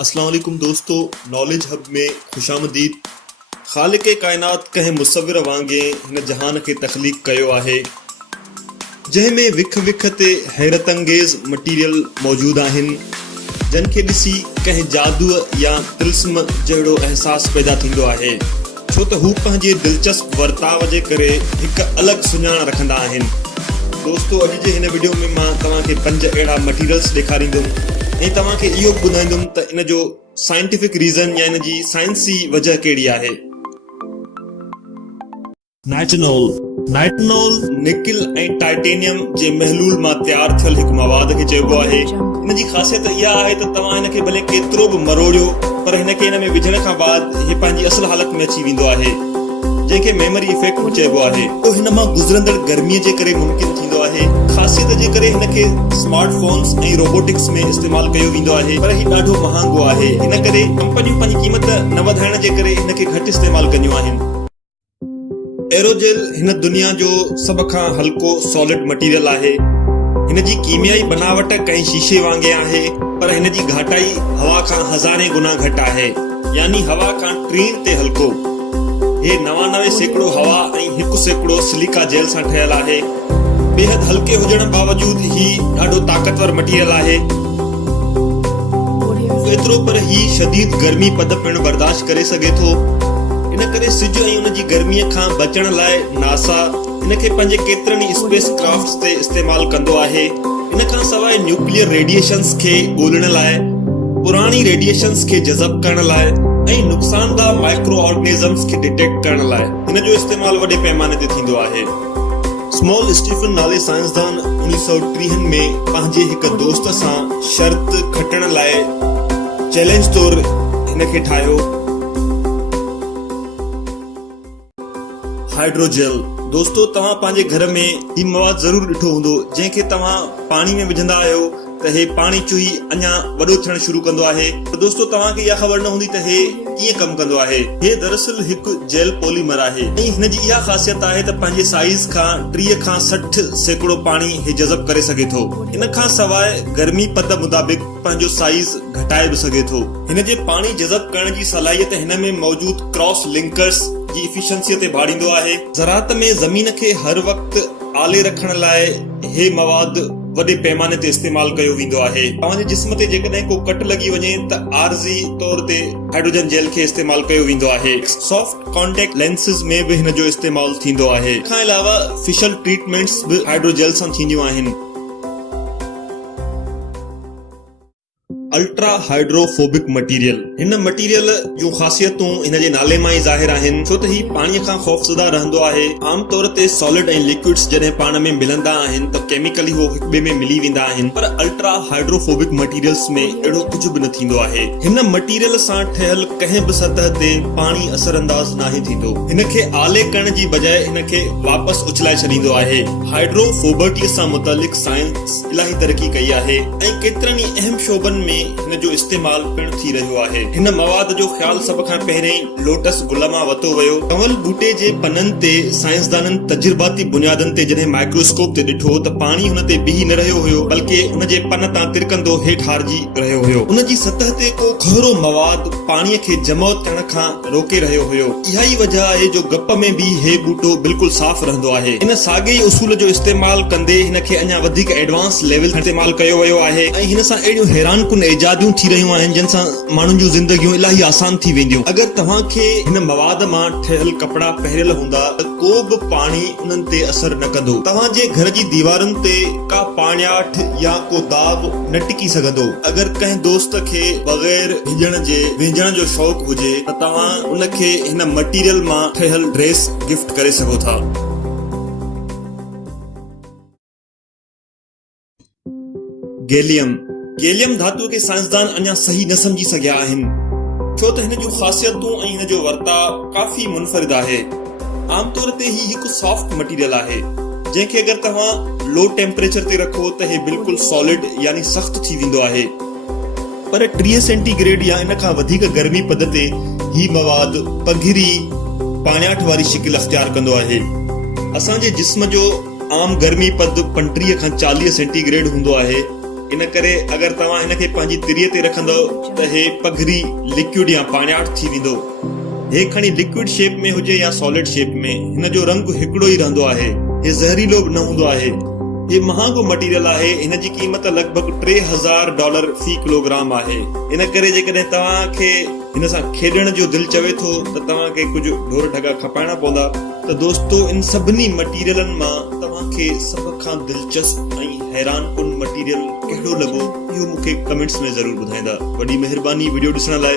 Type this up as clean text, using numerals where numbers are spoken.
अस्सलाम वालेकुम दोस्तों, नॉलेज हब में खुशामदीद। ख़ालिक़ कायनात कंहिं मुसविर वांगुरु हिन जहान खे तख़लीक़ कयो आहे, जंहिंमें विख विख ते हैरत अंगेज़ मटीरियल मौजूदु आहिनि, जिन खे ॾिसी कंहिं जादूअ या तिल्स्म जहिड़ो अहसासु पैदा थींदो आहे, छो त हू पंहिंजे दिलचस्प वर्ताव जे करे हिकु अलॻि सुञाण रखंदा आहिनि। दोस्तों, अॼु जे हिन वीडियो में मां तव्हांखे 5 अहिड़ा मटीरियल्स ॾेखारींदुमि ऐं तव्हांखे इहो ॿुधाईंदुमि त इन जो साइंटिफिक रीज़न या इन जी साइंसी वजह कहिड़ी आहे। नाइट्रोनोल निकिल ऐं टाइटेनियम जे महलूल मां तैयार थियल हिकु मवाद खे चइबो आहे। इन जी ख़ासियत इहा आहे त तव्हां हिन खे भले केतिरो बि मरोड़ियो, पर हिन खे हिन में विझण खां बाद हीउ पंहिंजी असल हालत में अची वेंदो आहे, जंहिंखे मेमरी इफेक्ट चइबो आहे। पोइ हिन मां गुज़रंदड़ गर्मीअ जे करे मुमकिन थींदो आहे। ख़ासियत जे करे हिन खे स्मार्टफोन्स ऐं रोबोटिक्स में इस्तेमालु कयो वेंदो आहे, पर हीउ ॾाढो महांगो आहे। इन करे कंपनियूं पंहिंजी क़ीमत न वधाइण जे करे हिन खे घटि इस्तेमालु कंदियूं आहिनि। एरोजेल हिन दुनिया जो सभ खां हल्को सॉलिड मटीरियल आहे। हिन जी कीमियाई बनावट कंहिं शीशे वांगुरु आहे, पर हिन जी घाटाई हवा खां हज़ारे गुना घटि आहे, यानी हवा खां 3 ते हल्को। हे 99% हवा ऐं 1% सिलिका जेल सां ठहियल आहे। बेहद हल्के हुजण बावजूद ही ॾाढो ताक़तवर मटीरियल आहे। एतिरो पर ही शदीद गर्मी पद पिण बर्दाश्त करे सघे थो। इन करे सिज ऐं उन जी गर्मीअ खां बचण लाइ नासा इन खे पंहिंजे केतिरनि ई स्पेस क्राफ्ट्स ते इस्तेमालु कंदो आहे। इन खां सवाइ न्यूक्लियर रेडिएशंस खे ॻोल्हण लाइ, पुराणी रेडिएशंस खे जज़ब करण लाइ ऐं नुक़सानदा माइक्रो ऑर्गेनिज़म्स खे डिटेक्ट करण लाइ हिन जो इस्तेमालु वॾे पैमाने ते थींदो आहे। स्मॉल स्टीफन नाले साइंसदान 1930 में पंहिंजे हिकु दोस्त सां शर्त खटण लाइ चैलेंज तौरु हिन खे ठाहियो। हाइड्रोजेल। दोस्तों, तव्हां पंहिंजे घर में ही मवाद ज़रूर ॾिठो हूंदो, जंहिंखे तव्हां पाणी में विझंदा आहियो त हे पाणी चुही अञा वॾो थियणु शुरू कंदो आहे। त दोस्तों, तव्हांखे इहा ख़बर न हूंदी त हे कीअं कमु कंदो आहे। हे दरअसल हिकु जेल पॉलीमर आहे ऐं हिन जी इहा ख़ासियत आहे त पंहिंजे साइज़ खां 30 खां 60% पाणी हे जज़ब करे सघे थो। इन खां सवाइ गर्मी पद मुताबिक़ पंहिंजो साइज़ घटाए बि सघे थो। हिन जे पाणी जज़ब करण जी सलाहियत हिन में मौजूद क्रॉस लिंकर्स जी इफिशिएंसीअ ते भाड़ींदो आहे। ज़राअत में ज़मीन खे हर वक़्तु आले रखण लाइ हे मवाद वॾे पैमाने ते इस्तेमालु कयो वेंदो आहे। तव्हांजे जिस्म ते जेकॾहिं को कट लॻी वञे त आरज़ी तौर ते हाइड्रोजन जेल खे इस्तेमालु कयो वेंदो आहे। सॉफ्ट कॉन्टेक्ट लेंसिस में बि हिन जो इस्तेमालु थींदो आहे। खां अलावा फेशियल ट्रीटमेंट्स बि हाइड्रोजेल सां थींदियूं आहिनि। Ultra hydrophobic material. हिन मटीरियल जूं ख़ासियतूं हिन जे नाले मां ई ज़ाहिर आहिनि, छो त ही पाणीअ खां ख़ौफ़ज़दा रहंदो आहे। आम तौर ते सॉलिड ऐं लिक्विड्स जॾहिं पाण में मिलंदा आहिनि त केमिकली हो हिक ॿिए में मिली वेंदा आहिनि, पर अल्ट्रा हाइड्रोफोबिक मटीरियल्स में अहिड़ो कुझु बि न थींदो आहे। हिन मटीरियल सां ठहियल कंहिं बि सतह ते पाणी असरअंदाज़ नाहे थींदो। हिन खे आले करण जी बजाय हिन खे वापसि उछलाए छॾींदो आहे। हाइड्रोफोबिटी सां मुतालिक़ साइंस इलाही तरक़ी कई आहे ऐं केतिरनि ई अहम शोबनि में हिन जो इस्तेमालु पिण थी रहियो आहे। हिन मवाद जो ख़्यालु सभ खां पहिरियों लोटस गुल मां वरितो वियो। कंवल बूटे जे पननि ते साइंसदाननि तजुर्बाती बुनियादनि ते जॾहिं माइक्रोस्कोप ते ॾिठो त पाणी हुन ते बीही न रहियो हुयो, बल्कि हुन जे पन तां तिरकंदो हेठि हारजी रहियो हुयो। हुन जी सतह ते को गहरो मवाद पाणीअ खे जमो थियण खां रोके रहियो हुयो। इहा ई वजह आहे जो गप में बि हे बूटो बिल्कुलु साफ़ रहंदो आहे। इन साॻे ई उसूल जो इस्तेमालु कंदे हिन खे अञा वधीक एडवांस लेवल ते इस्तेमालु कयो वियो आहे ऐं हिन सां अहिड़ियूं हैरानकुन इजादियूं थी रहियूं आहिनि जिन सां माण्हुनि जूं ज़िंदगियूं इलाही आसान थी वेंदियूं। अगरि तव्हांखे हिन मवाद मां ठहियल कपड़ा पहिरियल हूंदा त को बि पाणी उन्हनि ते असर न कंदो। तव्हांजे घर जी दीवारुनि ते का पाणियाठ या को दाग न टिकी सघंदो। अगरि कंहिं दोस्त खे बग़ैर भिजण जे विझण जो शौक़ हुजे त तव्हां उनखे हिन मटीरियल मां ठहियल ड्रेस गिफ्ट करे सघो था। गैलियम धातु खे साइंसदान अञा सही न समझी सघिया आहिनि, छो त हिन जूं ख़ासियतूं ऐं हिन जो वर्ताव काफ़ी मुनफरिद आहे। आम तौर ते ही हिकु सॉफ्ट मटीरियल आहे, जंहिंखे अगरि तव्हां लो टेम्परेचर ते रखो त हे बिल्कुलु सॉलिड यानी सख़्त थी वेंदो आहे। पर 30 सेंटीग्रेड या इन खां वधीक गर्मी पद ते ही मवाद पघिरी पाणियाठ वारी शिकिल अख़्तियार कंदो आहे। असांजे जिस्म जो आम गर्मी पद 35 खां 40 सेंटीग्रेड हूंदो आहे, इन करे अगर तव्हां हिनखे पंहिंजी तिरीअ ते रखंदव त हे पघरी लिक्विड या पाण्याट थी वेंदो। हे खणी लिक्विड शेप में हुजे या सॉलिड शेप में, हिन जो रंग हिकिड़ो ई रहंदो आहे। हे ज़हरीलो न हूंदो आहे। हे महांगो मटीरियल आहे। हिन जी क़ीमत लॻभॻि $3000 फी किलोग्राम आहे। इन करे जेकॾहिं तव्हांखे हिन सां खेॾण जो दिलि चवे थो त तव्हांखे कुझु ढोर ढगा खपाइणा पवंदा। त दोस्तो, इन सभिनी मटीरियलनि मां तव्हांखे सभ खां दिलचस्प ऐं हैरान कुन मटीरियल कहिड़ो लॻो, इहो मूंखे कमेंट्स में ज़रूर ॿुधाईंदा। वॾी महिरबानी वीडियो ॾिसण लाइ।